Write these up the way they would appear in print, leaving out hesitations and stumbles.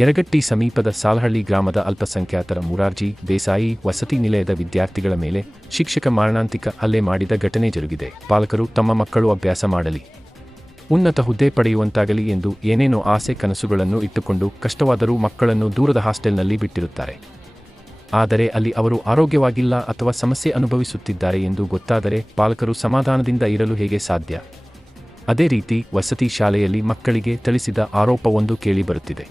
ಯರಗಟ್ಟಿ ಸಮೀಪದ ಸಾಲಹಳ್ಳಿ ಗ್ರಾಮದ ಅಲ್ಪಸಂಖ್ಯಾತರ ಮುರಾರ್ಜಿ ದೇಸಾಯಿ ವಸತಿ ನಿಲಯದ ವಿದ್ಯಾರ್ಥಿಗಳ ಮೇಲೆ ಶಿಕ್ಷಕ ಮಾರಣಾಂತಿಕ ಹಲ್ಲೆ ಮಾಡಿದ ಘಟನೆ ಜರುಗಿದೆ. ಪಾಲಕರು ತಮ್ಮ ಮಕ್ಕಳು ಅಭ್ಯಾಸ ಮಾಡಲಿ, ಉನ್ನತ ಹುದ್ದೆ ಪಡೆಯುವಂತಾಗಲಿ ಎಂದು ಏನೇನೋ ಆಸೆ ಕನಸುಗಳನ್ನು ಇಟ್ಟುಕೊಂಡು ಕಷ್ಟವಾದರೂ ಮಕ್ಕಳನ್ನು ದೂರದ ಹಾಸ್ಟೆಲ್ನಲ್ಲಿ ಬಿಟ್ಟಿರುತ್ತಾರೆ. ಆದರೆ ಅಲ್ಲಿ ಅವರು ಆರೋಗ್ಯವಾಗಿಲ್ಲ ಅಥವಾ ಸಮಸ್ಯೆ ಅನುಭವಿಸುತ್ತಿದ್ದಾರೆ ಎಂದು ಗೊತ್ತಾದರೆ ಪಾಲಕರು ಸಮಾಧಾನದಿಂದ ಇರಲು ಹೇಗೆ ಸಾಧ್ಯ? ಅದೇ ರೀತಿ ವಸತಿ ಶಾಲೆಯಲ್ಲಿ ಮಕ್ಕಳಿಗೆ ಥಳಿಸಿದ ಆರೋಪವೊಂದು ಕೇಳಿಬರುತ್ತಿದೆ.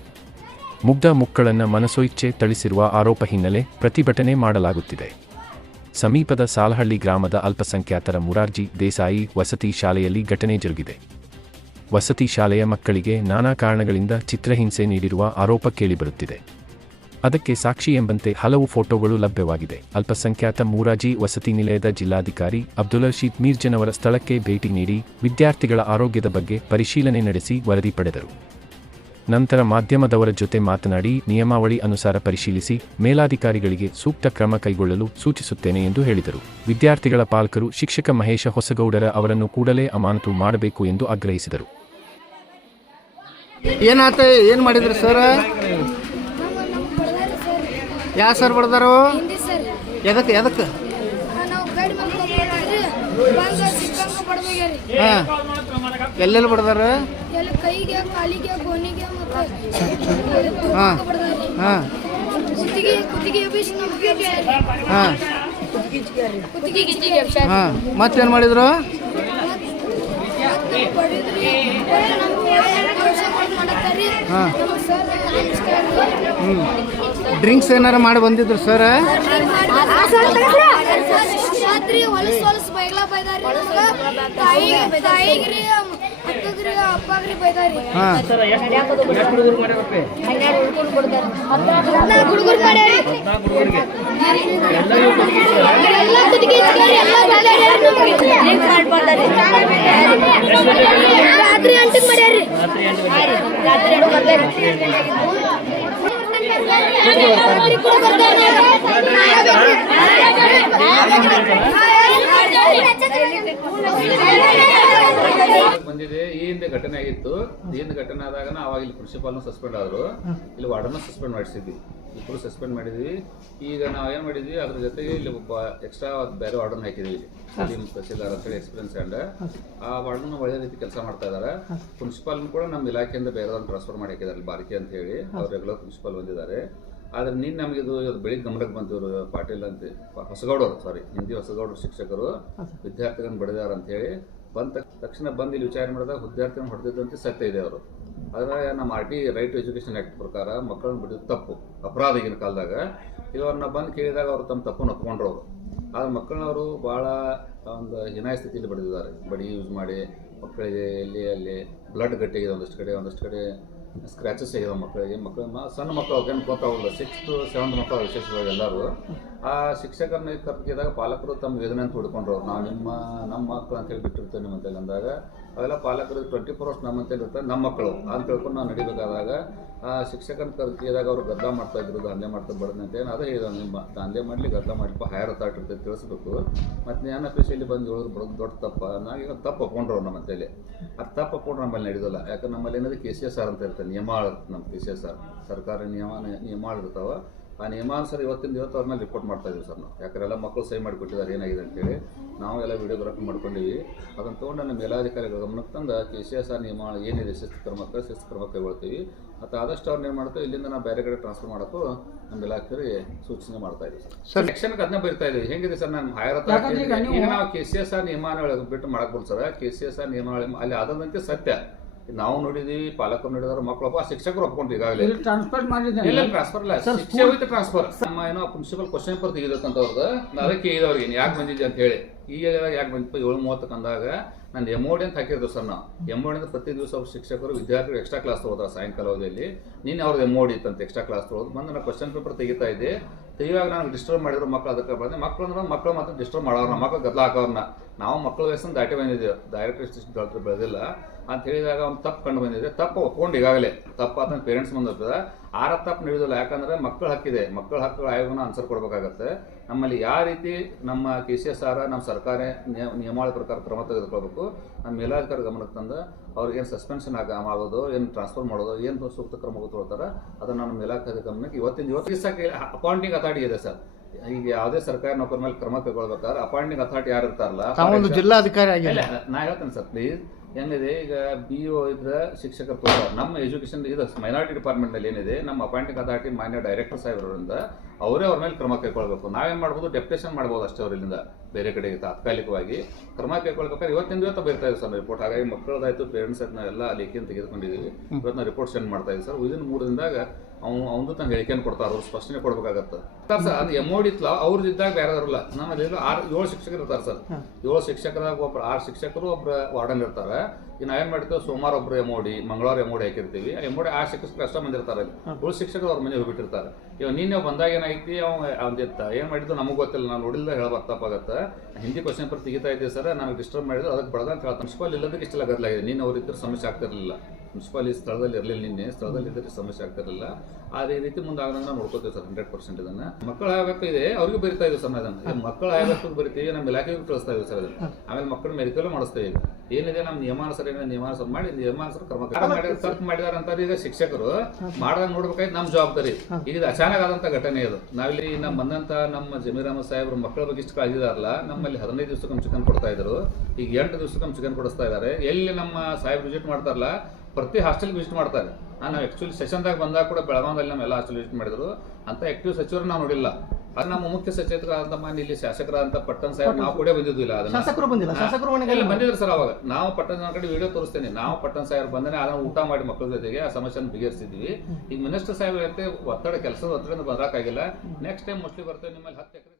ಮುಗ್ಧ ಮಕ್ಕಳನ್ನ ಮನಸೋಇಚ್ಛೆ ಥಳಿಸಿರುವ ಆರೋಪ ಹಿನ್ನೆಲೆ ಪ್ರತಿಭಟನೆ ಮಾಡಲಾಗುತ್ತಿದೆ. ಸಮೀಪದ ಸಾಲಹಳ್ಳಿ ಗ್ರಾಮದ ಅಲ್ಪಸಂಖ್ಯಾತರ ಮುರಾರ್ಜಿ ದೇಸಾಯಿ ವಸತಿ ಶಾಲೆಯಲ್ಲಿ ಘಟನೆ ಜರುಗಿದೆ. ವಸತಿ ಶಾಲೆಯ ಮಕ್ಕಳಿಗೆ ನಾನಾ ಕಾರಣಗಳಿಂದ ಚಿತ್ರಹಿಂಸೆ ನೀಡಿರುವ ಆರೋಪ ಕೇಳಿಬರುತ್ತಿದೆ. ಅದಕ್ಕೆ ಸಾಕ್ಷಿ ಎಂಬಂತೆ ಹಲವು ಫೋಟೋಗಳು ಲಭ್ಯವಾಗಿದೆ. ಅಲ್ಪಸಂಖ್ಯಾತ ಮುರಾರ್ಜಿ ವಸತಿ ನಿಲಯದ ಜಿಲ್ಲಾಧಿಕಾರಿ ಅಬ್ದುಲ್ ರಶೀದ್ ಮೀರ್ಜನವರ ಸ್ಥಳಕ್ಕೆ ಭೇಟಿ ನೀಡಿ ವಿದ್ಯಾರ್ಥಿಗಳ ಆರೋಗ್ಯದ ಬಗ್ಗೆ ಪರಿಶೀಲನೆ ನಡೆಸಿ ವರದಿ ಪಡೆದರು. ನಂತರ ಮಾಧ್ಯಮದವರ ಜೊತೆ ಮಾತನಾಡಿ ನಿಯಮಾವಳಿ ಅನುಸಾರ ಪರಿಶೀಲಿಸಿ ಮೇಲಾಧಿಕಾರಿಗಳಿಗೆ ಸೂಕ್ತ ಕ್ರಮ ಕೈಗೊಳ್ಳಲು ಸೂಚಿಸುತ್ತೇನೆ ಎಂದು ಹೇಳಿದರು. ವಿದ್ಯಾರ್ಥಿಗಳ ಪಾಲಕರು ಶಿಕ್ಷಕ ಮಹೇಶ ಹೊಸಗೌಡರ ಅವರನ್ನು ಕೂಡಲೇ ಅಮಾನತು ಮಾಡಬೇಕು ಎಂದು ಆಗ್ರಹಿಸಿದರು. ಏನಾತ ಏನು ಮಾಡಿದ್ರಿ ಸರ್? ಯಾವ ಸರ್ ಬಡ್ದಾರು? ಎದಕ್ಕೆ ಹಾಂ ಎಲ್ಲೆಲ್ಲಿ ಬಡ್ದಾರ? ಹಾಂ ಹಾಂ ಹಾಂ ಹಾಂ ಮತ್ತೇನು ಮಾಡಿದ್ರು? ಹಾಂ ಡ್ರಿಂಕ್ಸ್ ಏನಾರ ಮಾಡಿ ಬಂದಿದ್ರು ಸರ್? ಬಂದಿದೆ. ಈ ಹಿಂದೆ ಘಟನೆ ಆಗಿತ್ತು. ಈ ಹಿಂದೆ ಘಟನೆ ಆದಾಗ ಅವಾಗ ಇಲ್ಲಿ ಪ್ರಿನ್ಸಿಪಾಲ್ನ ಸಸ್ಪೆಂಡ್ ಆದರು, ಇಲ್ಲಿ ವಾರ್ಡನ್ನ ಸಸ್ಪೆಂಡ್ ಮಾಡಿಸಿದ್ವಿ. ಇಬ್ಬರು ಸಸ್ಪೆಂಡ್ ಮಾಡಿದ್ವಿ. ಈಗ ನಾವು ಏನು ಮಾಡಿದ್ವಿ, ಅದ್ರ ಜೊತೆಗೆ ಇಲ್ಲಿ ಒಬ್ಬ ಎಕ್ಸ್ಟ್ರಾ ಬೇರೆ ವಾರ್ಡನ್ ಹಾಕಿದ್ವಿ. ಇಲ್ಲಿ ತಹಸೀಲ್ದಾರ್ ಅಂತೇಳಿ ಎಕ್ಸ್ಪೀರಿಯನ್ಸ್ ಆ್ಯಂಡ್ ಆ ವಾರ್ಡನ್ ಒಳ್ಳೆ ರೀತಿ ಕೆಲಸ ಮಾಡ್ತಾ ಇದ್ದಾರೆ. ಪ್ರಿನ್ಸಿಪಾಲ್ನ ಕೂಡ ನಮ್ಮ ಇಲಾಖೆಯಿಂದ ಬೇರೆದವ್ರನ್ನ ಟ್ರಾನ್ಸ್ಫರ್ ಮಾಡಿ ಹಾಕಿದ್ದಾರೆ, ಬಾರಿಕೆ ಅಂತ ಹೇಳಿ. ಅವ್ರು ರೆಗ್ಯುಲರ್ ಪ್ರಿನ್ಸಿಪಾಲ್ ಬಂದಿದ್ದಾರೆ. ಆದರೆ ನಿನ್ನೆ ನಮಗಿದು ಬೆಳಿಗ್ಗೆ ಗಮನಕ್ಕೆ ಬಂತು. ಇವರು ಪಾಟೀಲ್ ಅಂತ ಹೊಸಗೌಡರು, ಹಿಂದಿ ಹೊಸಗೌಡರು ಶಿಕ್ಷಕರು ವಿದ್ಯಾರ್ಥಿಗಳನ್ನು ಬಡಿದಾರ ಅಂತ ಹೇಳಿ ಬಂದ ತಕ್ಷಣ ಬಂದು ಇಲ್ಲಿ ವಿಚಾರ ಮಾಡಿದಾಗ ವಿದ್ಯಾರ್ಥಿಗಳನ್ನು ಹೊಡೆದಿದ್ದಂತೆ ಸತ್ಯ ಇದೆ. ಅವರು ಆದರೆ ನಮ್ಮ RT right to education act ಪ್ರಕಾರ ಮಕ್ಕಳನ್ನ ಬಿಡೋದು ತಪ್ಪು, ಅಪರಾಧ ಈಗಿನ ಕಾಲದಾಗ. ಇವ್ರನ್ನ ಬಂದು ಕೇಳಿದಾಗ ಅವರು ತಮ್ಮ ತಪ್ಪನ್ನು ಒಪ್ಕೊಂಡ್ರು. ಅವರು ಆದರೆ ಮಕ್ಕಳನ್ನ ಅವರು ಭಾಳ ಒಂದು ಹೀನಾಯ ಸ್ಥಿತಿಯಲ್ಲಿ ಬಡಿದಿದ್ದಾರೆ. ಬಡಿ ಯೂಸ್ ಮಾಡಿ ಮಕ್ಕಳಿಗೆ ಅಲ್ಲಿ ಬ್ಲಡ್ ಗಟ್ಟಿಗಿದೆ, ಒಂದಷ್ಟು ಕಡೆ ಸ್ಕ್ರ್ಯಾಚಸ್ ಆಗಿದಾವೆ ಮಕ್ಕಳಿಗೆ. ಸಣ್ಣ ಮಕ್ಕಳು ಅವ್ರಿಗೇನು ಗೊತ್ತಾಗಲ್ಲ, 6th to 7th ಮಕ್ಕಳು ವಿಶೇಷವಾಗಿ ಎಲ್ಲರೂ. ಆ ಶಿಕ್ಷಕರನ್ನ ಕರ್ಕಿದಾಗ ಪಾಲಕರು ತಮ್ಮ ವೇದನೆ ಅಂತ ಹುಡ್ಕೊಂಡ್ರು. ನಾವು ನಮ್ಮ ಮಕ್ಕಳು ಅಂತೇಳಿ ಬಿಟ್ಟಿರ್ತೇವೆ ನಿಮ್ಮಂತೇಳಿ ಅಂದಾಗ ಅವೆಲ್ಲ ಪಾಲಕರು 24 hours ನಮ್ಮಂತೇಳಿ ಇರ್ತಾರೆ, ನಮ್ಮ ಮಕ್ಕಳು ಅಂತ ತಿಳ್ಕೊಂಡು ನಾವು ನಡಿಬೇಕಾದಾಗ ಆ ಶಿಕ್ಷಕನ ಕರ್ಕಿದಾಗ ಅವ್ರು ಗದ್ದಲ ಮಾಡ್ತಾ ಇದ್ರು, ದಾಂಧಲೆ ಮಾಡ್ತಾ ಬರೋದು ಅಂತೇಳಿ. ಅದೇ ಹೇಳಿದ, ನಿಮ್ಮ ದಾಂಧಲೆ ಮಾಡಲಿ ಗದ್ದಲ ಮಾಡಲಿಪ್ಪ ಹೈಯರ್ ಅಥಾರಿಟಿ ಇರ್ತದೆ ತಿಳಿಸ್ಬೇಕು. ಮತ್ತು ಜ್ಞಾನ ಆಫೀಸಲ್ಲಿ ಬಂದು ಹೇಳಿದ್ರು ಬರೋದು ದೊಡ್ಡ ತಪ್ಪ. ನಾವೀಗ ತಪ್ಪು ಒಪ್ಕೊಂಡ್ರು ನಮ್ಮಂತೇಳಿ. ಅದು ತಪ್ಪು ಒಪ್ಕೊಂಡ್ರೆ ನಮ್ಮಲ್ಲಿ ನಡೆಯೋಲ್ಲ. ಯಾಕಂದ್ರೆ ನಮ್ಮಲ್ಲಿ ಏನಾದ್ರು KCSR ಅಂತ ಇರ್ತದೆ, ನಿಯಮಾವಳಿ. ನಮ್ಮ KCSR ಸರ್ಕಾರಿ ನಿಯಮಾವಳಿ ಇರ್ತಾವೆ. ಆ ನಿಯಮಾನುಸಾರ ಇವತ್ತಿಂದ ಇವತ್ತು ಅವ್ರ ಮೇಲೆ ರಿಪೋರ್ಟ್ ಮಾಡ್ತಾ ಇದ್ದೀವಿ ಸರ್ ನಾವು. ಯಾಕಂದ್ರೆ ಎಲ್ಲ ಮಕ್ಕಳು ಸಹಿ ಮಾಡಿಕೊಟ್ಟಿದ್ದಾರೆ ಏನಾಗಿದೆ ಅಂತೇಳಿ. ನಾವು ಎಲ್ಲ ವಿಡಿಯೋಗ್ರಾಫಿ ಮಾಡ್ಕೊಂಡಿವಿ. ಅದನ್ನು ತೊಗೊಂಡು ನಮ್ಮ ಮೇಲಾಧಿಕಾರಿಗಳ ಗಮನಕ್ಕೆ ತಂದು KCSR ನಿಯಮಾವಳಿ ಏನಿದೆ ಶಿಸ್ತು ಕ್ರಮ ಕೈಗೊಳ್ತೀವಿ. ಮತ್ತು ಆದಷ್ಟು ಅವ್ರನ್ನ ಏನು ಮಾಡ್ತೀವಿ, ಇಲ್ಲಿಂದ ನಾವು ಬೇರೆ ಕಡೆ ಟ್ರಾನ್ಸ್ಫರ್ ಮಾಡೋಕ್ಕೂ ನಮ್ಮ ಇಲಾಖೆಗೆ ಸೂಚನೆ ಮಾಡ್ತಾ ಇದ್ದೀವಿ ಸರ್. ಸೆಕ್ಷನ್ಗೆ ಅದನ್ನ ಬರ್ತಾ ಇದ್ದೀವಿ. ಹೆಂಗಿದೆ ಸರ್, ನಾನು ಹೈಯರ್ ಅಥಾರಿಟಿ ಈಗ ನಾವು KCSR ನಿಯಮಾವಳಿ ಬಿಟ್ಟು ಮಾಡಕ್ಬೋದು ಸರ್. KCSR ನಿಯಮಾವಳಿ ಅಲ್ಲಿ ಆದಂತೆ ಸತ್ಯ ನಾವು ನೋಡಿದೀವಿ, ಪಾಲಕರು ನೋಡಿದಾರೆ, ಮಕ್ಕಳು ಶಿಕ್ಷಕರು ಒಪ್ಕೊಂಡ್ರು. ಈಗಾಗಲೇ ಟ್ರಾನ್ಸ್ಫರ್ ಇಲ್ಲ, ಶಿಕ್ಷೆ ವಿತ್ ಟ್ರಾನ್ಸ್ಫರ್. ನಮ್ಮ ಏನೋ ಪ್ರಿನ್ಸಿಪಲ್ ಕ್ವಶನ್ ಪೇಪರ್ ತೆಗಿಬೇಕಂತ ಅವ್ರದ್ದು. ಅದಕ್ಕೆ ಇದ್ದವ್ರಿಗೆ ಯಾಕೆ ಬಂದಿದ್ದೆ ಅಂತ ಹೇಳಿ. ಈಗ ಯಾಕೆ ಬಂದಿತ್ತು 7:30 ಅಂದಾಗ ನಾನು MOD ಅಂತ ಹಾಕಿರ್ತೀವಿ ಸರ್. ನಾವು MOD ಅಂತ ಪ್ರತಿ ದಿವಸ ಶಿಕ್ಷಕರು ವಿದ್ಯಾರ್ಥಿಗಳು ಎಕ್ಸ್ಟ್ರಾ ಕ್ಲಾಸ್ ತೊಗೋತಾರೆ ಸಾಯಂಕಾಲ ಅವಧಿಯಲ್ಲಿ. ನಿನ್ನೆ ಅವ್ರದ್ದು MOD ಇತ್ತಂತ ಎಕ್ಸ್ಟ್ರಾ ಕ್ಲಾಸ್ ತೊಗೊಳೋದು. ಬಂದು ನಾನು ಕ್ವಶನ್ ಪೇಪರ್ ತೆಗಿತಾ ಇದ್ದೆ. ತೆಗಿವಾಗ ನನಗೆ ಡಿಸ್ಟರ್ಬ್ ಮಾಡಿದ್ರು ಮಕ್ಕಳು. ಅದಕ್ಕೆ ಬಂದೆ ಮಕ್ಕಳು ಮಾತ್ರ ಡಿಸ್ಟರ್ಬ್ ಮಾಡೋರು, ಮಕ್ಕಳು ಗದ್ದಲ ಹಾಕೋರನ್ನ. ನಾವು ಮಕ್ಕಳ ವಯಸ್ಸನ್ನು ದಾಟಿ ಬಂದಿದ್ದೇವೆ, ಡೈರೆಕ್ಟ್ ಬೆಳೆದಿಲ್ಲ ಅಂತ ಹೇಳಿದಾಗ ಅವ್ನು ತಪ್ಪು ಕಂಡು ಬಂದಿದೆ. ತಪ್ಪು ಒಪ್ಕೊಂಡು ಈಗಾಗಲೇ ತಪ್ಪಾತ ಪೇರೆಂಟ್ಸ್ ಬಂದಿರ್ತದೆ. ತಪ್ಪು ನಡೆಯೋದಿಲ್ಲ. ಯಾಕಂದ್ರೆ ಮಕ್ಕಳ ಹಕ್ಕಿದೆ, ಮಕ್ಕಳ ಹಕ್ಕುಗಳ ಆಯೋಗನ ಆನ್ಸರ್ ಕೊಡಬೇಕಾಗತ್ತೆ. ನಮ್ಮಲ್ಲಿ ಯಾವ ರೀತಿ ನಮ್ಮ KCSR ನಮ್ಮ ಸರ್ಕಾರ ನಿಯಮಾವಳಿ ಪ್ರಕಾರ ಕ್ರಮ ತೆಗೆದುಕೊಳ್ಬೇಕು, ನಮ್ಮ ಮೇಲಾಧಿಕಾರಿ ಗಮನಕ್ಕೆ ತಂದು ಅವ್ರಿಗೇನು ಸಸ್ಪೆನ್ಷನ್ ಮಾಡೋದು, ಏನು ಟ್ರಾನ್ಸ್ಫರ್ ಮಾಡೋದು, ಏನು ಸೂಕ್ತ ಕ್ರಮ ತಗೊಳ್ತಾರೆ ಅದನ್ನು ನಮ್ಮ ಮೇಲಾಧಿಕಾರಿ ಗಮನಕ್ಕೆ ಇವತ್ತಿಗೆ ಅಪಾಯಿಂಟಿಂಗ್ ಅಥಾರಿಟಿ ಇದೆ ಸರ್. ಈಗ ಯಾವುದೇ ಸರ್ಕಾರಿ ನೌಕರ ಮೇಲೆ ಕ್ರಮ ಕೈಗೊಳ್ಬೇಕಾದ್ರೆ ಅಪಾಯಿಂಟಿಂಗ್ ಅಥಾರಿಟಿ ಯಾರು ಇರ್ತಾರಲ್ಲ, ತಾವೊಂದು ಜಿಲ್ಲಾಧಿಕಾರಿ ಆಗಿಲ್ಲ. ನಾ ಹೇಳ್ತೇನೆ ಸರ್ ಪ್ಲೀಸ್. ಏನಿದೆ ಈಗ BO ಇದ್ರೆ ಶಿಕ್ಷಕರು ತೋರ್ತಾರೆ. ನಮ್ಮ ಎಜುಕೇಷನ್ ಇದು ಮೈನಾರಿಟಿ ಡಿಪಾರ್ಟ್ಮೆಂಟ್ನಲ್ಲಿ ಏನಿದೆ, ನಮ್ಮ ಅಪಾಯಿಂಟಿಂಗ್ ಅಥಾರಿಟಿ ಮಾನ್ಯ ಡೈರೆಕ್ಟರ್ ಸಾಹೇಬರಿಂದ ಅವರೇ ಅವ್ರ ಮೇಲೆ ಕ್ರಮ ಕೈಗೊಳ್ಬೇಕು. ನಾವೇನು ಮಾಡ್ಬೋದು, ಡೆಪ್ಯುಟೇಷನ್ ಮಾಡ್ಬೋದು ಅಷ್ಟೇ ಅವರಿಂದ ಬೇರೆ ಕಡೆಗೆ ತಾತ್ಕಾಲಿಕವಾಗಿ ಕ್ರಮ ಕೈಗೊಳ್ಬೇಕಾದ್ರೆ ಇವತ್ತು ಬರ್ತಾ ಇದೆ ಸರ್ ರಿಪೋರ್ಟ್. ಹಾಗಾಗಿ ಮಕ್ಕಳದಾಯ್ತು, ಪೇರೆಂಟ್ಸ್ ಆಯ್ತು, ನಾವೆಲ್ಲ ಲೇಖಿಯನ್ನು ತೆಗೆದುಕೊಂಡಿದ್ದೀವಿ. ಇವತ್ತು ನಾವು ರಿಪೋರ್ಟ್ ಸೆಂಡ್ ಮಾಡ್ತಾ ಇದ್ದೀವಿ ಸರ್. ವಿದಿನ್ 3 ದಿನದಾಗ ಅವನು ತನ್ನ ಹೇಳಿಕೆಯನ್ನು ಕೊಡ್ತಾರೆ, ಅವ್ರು ಸ್ಪಷ್ಟನೆ ಕೊಡ್ಬೇಕಾಗತ್ತೆ ಸರ್. ಅದು MOD ಇತ್ತಲ್ಲ ಅವ್ರದ್ದು ಇದ್ದಾಗ ಬೇರೆ ಇರಲ್ಲ. ನಮ್ಮಲ್ಲಿ 7 ಶಿಕ್ಷಕರು ಇರ್ತಾರೆ ಸರ್. 7 ಶಿಕ್ಷಕರಾಗ 6 ಶಿಕ್ಷಕರು ಒಬ್ಬರು ವಾರ್ಡನ್ ಇರ್ತಾರೆ. ಈಗ ನಾವೇನು ಮಾಡ್ತೀವಿ, ಸೋಮವಾರ ಒಬ್ಬರು MOD, ಮಂಗಳವಾರ MOD ಹಾಕಿರ್ತೀವಿ. MOD 6 ಶಿಕ್ಷಕರು ಅಷ್ಟೇ ಬಂದಿರ್ತಾರೆ. 7 ಶಿಕ್ಷಕರು ಅವ್ರ ಮನೆ ಹೋಗ್ಬಿಟ್ಟಿರ್ತಾರೆ. ಇವಾಗ ನೀನು ಬಂದಾಗ ಏನಾಯ್ತಿ, ಅವನಿತ್ತ ಏನು ಮಾಡಿದ್ದು ನಮಗೆ ಗೊತ್ತಿಲ್ಲ, ನಾನು ನೋಡಿಲ್ಲ ಹೇಳಬಾರ್ದು ತಪ್ಪಾಗತ್ತೆ. ಹಿಂದಿ ಕ್ವಶನ್ ಪೇಪರ್ ತೆಗಿತಾ ಇದ್ದೀವಿ ಸರ್, ನಮಗೆ ಡಿಸ್ಟರ್ಬ್ ಮಾಡಿದ್ರು, ಅದಕ್ಕೆ ಬಡದ ಅಂತ ಹೇಳ್ತಾರೆ. ಮುನ್ಸಿಪಾಲ್ ಇಲ್ಲದಕ್ಕೆ ಇಷ್ಟೆಲ್ಲ ಗದ್ದಲಾಗಿದೆ. ನೀನು ಅವ್ರಿದ್ದರೆ ಸಮಸ್ಯೆ ಆಗ್ತಿರಲಿಲ್ಲ. ಮುನ್ಸಿಪಾಲ್ ಈ ಸ್ಥಳದಲ್ಲಿ ಇರಲಿಲ್ಲ, ನಿನ್ನೆ ಸ್ಥಳದಲ್ಲಿ ಇದ್ದರೆ ಸಮಸ್ಯೆ ಆಗ್ತಿರಲಿಲ್ಲ. ಅದೇ ರೀತಿ ಮುಂದಾಗದಂಗೆ ನಾವು ನೋಡ್ಕೋತೀವಿ ಸರ್ 100% ಇದನ್ನು. ಮಕ್ಕಳ ಆಯೋಗಕ್ಕೆ ಇದೆ, ಅವ್ರಿಗೂ ಬರಿತಾ ಇದ್ದೀವಿ ಸರ್ ಅದನ್ನು. ಮಕ್ಕಳ ಆಯೋಗಕ್ಕೂ ಬರಿತೀವಿ, ನಮ್ಮ ಇಲಾಖೆಗೂ ಕಳಿಸ್ತಾ ಇದ್ದೀವಿ ಸರ್ ಅದನ್ನು. ಆಮೇಲೆ ಮಕ್ಕಳ ಮೆಡಿಕಲ್ ಮಾಡಿಸ್ತೀವಿ. ಏನಿದೆ ನಮ್ಮ ನಿಯಮಾನುಸಾರ ನಿಯಮಾನುಸಾರ ಮಾಡಿ ನಿಯಮಾನುಸಾರ ಕ್ರಮ ತಪ್ಪು ಮಾಡಿದಾರೆ ಅಂತಾರೆ. ಈಗ ಶಿಕ್ಷಕರು ಮಾಡಿದಾಗ ನೋಡ್ಬೇಕಾಯ್ತು ನಮ್ಮ ಜವಾಬ್ದಾರಿ. ಈಗ ಇದು ಅಚಾನಕ್ ಆದಂಥ ಘಟನೆ ಇದು. ನಾವಿಲ್ಲಿ ನಮ್ಮ ಬಂದಂಥ ನಮ್ಮ ಜಮೀರ್ ಅಹಮದ್ ಸಾಹೇಬ್ರು ಮಕ್ಕಳ ಬಗ್ಗೆ ಇಷ್ಟು ಕಾಳಜಿದಾರಲ್ಲ, ನಮ್ಮಲ್ಲಿ 15 ದಿವಸಕ್ಕೊಮ್ಮೆ ಚಿಕನ್ ಕೊಡ್ತಾ ಇದ್ರು, ಈಗ 8 ದಿವಸಕ್ಕೊಮ್ಮೆ ಚಿಕನ್ ಕೊಡಿಸ್ತಾ ಇದ್ದಾರೆ. ಎಲ್ಲಿ ನಮ್ಮ ಸಾಹೇಬ್ ವಿಸಿಟ್ ಮಾಡ್ತಾರಲ್ಲ, ಪ್ರತಿ ಹಾಸ್ಟೆಲ್ಗೆ ವಿಸಿಟ್ ಮಾಡ್ತಾರೆ. ನಾನು ಆ್ಯಕ್ಚುಲಿ ಸೆಷನ್ದಾಗ ಬಂದಾಗ ಕೂಡ ಬೆಳಗಾವದಲ್ಲಿ ನಮ್ಮೆಲ್ಲ ಹಾಸ್ಟೆಲ್ ವಿಸಿಟ್ ಮಾಡಿದ್ರು. ಅಂತ ಆಕ್ಟಿವ್ ಸಚಿವರು ನಾವು ನೋಡಿಲ್ಲ. ಅದು ನಮ್ಮ ಮುಖ್ಯ ಸಚೇತಕರಾದಂಥ ಮಾನ್ಯ ಇಲ್ಲಿ ಶಾಸಕರಾದಂಥ ಪಟ್ಟಣ್ ಸಾಹೇಬ್ ನಾವು ಕೂಡ ಬಂದಿದ್ದಿಲ್ಲ. ಶಾಸಕರು ಬಂದಿಲ್ಲ, ಶಾಸಕರು ಮನೆಗೆ ಬಂದಿದ್ರು ಸರ್. ಅವಾಗ ನಾವು ಪಟ್ಟಣ ಕಡೆ ವಿಡಿಯೋ ತೋರಿಸ್ತೇನೆ. ನಾವು ಪಟ್ಟಣ್ ಸಾಹೇಬ್ ಬಂದರೆ ಅದನ್ನು ಊಟ ಮಾಡಿ ಮಕ್ಕಳ ಜೊತೆಗೆ ಆ ಸಮಸ್ಯೆಯನ್ನು ಬಗೆಹರಿಸಿದ್ವಿ. ಈಗ ಮಿನಿಸ್ಟರ್ ಸಾಹೇಬ್ ಅಂತ ಒತ್ತಡ, ಕೆಲಸದ ಒತ್ತಡದಿಂದ ಬರೋಕ್ಕಾಗಿಲ್ಲ. ನೆಕ್ಸ್ಟ್ ಟೈಮ್ ಮೋಸ್ಟ್ಲಿ ಬರ್ತೇವೆ. ನಿಮ್ಮಲ್ಲಿ 10 ಎಕರೆ